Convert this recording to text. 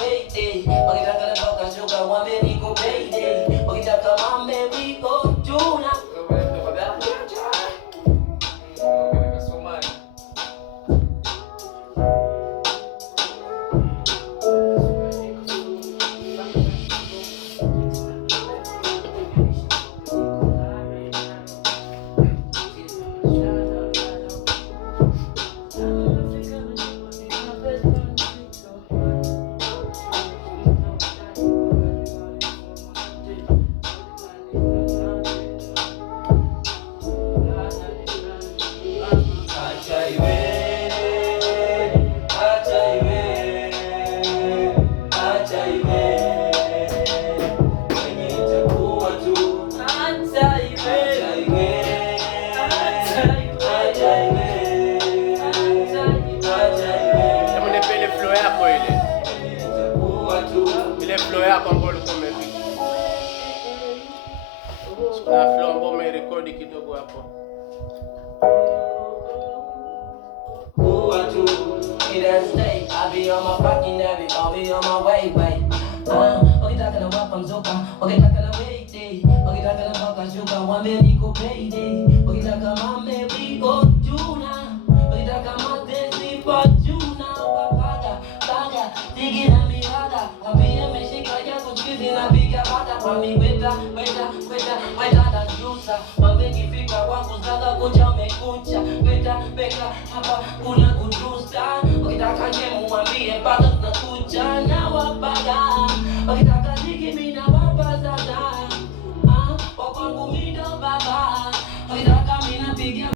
wait, wakitaka natoka shuka wambie niko payday, wakitaka mambe we go tuna. Yako ambayo ulikuwa umepiga. Kuna flow ambayo umerekodi kidogo hapo. I'll be on my fucking every, I'll be on my way. Wakitaka na wapa mzoka, wakitaka na wait, wakitaka na waka shuka, wambie niko payday, wakitaka mame we go tuna, wakitaka matezi kwa tuna, wakaga, kaga, tigi na miraga, wambie meshika yako chizi na piga bata, wambie weta na jusa, wambie kifika wangu zaga kucha umekucha, weta hapa kuna kujusa, wakitaka nyemu wambie mpaka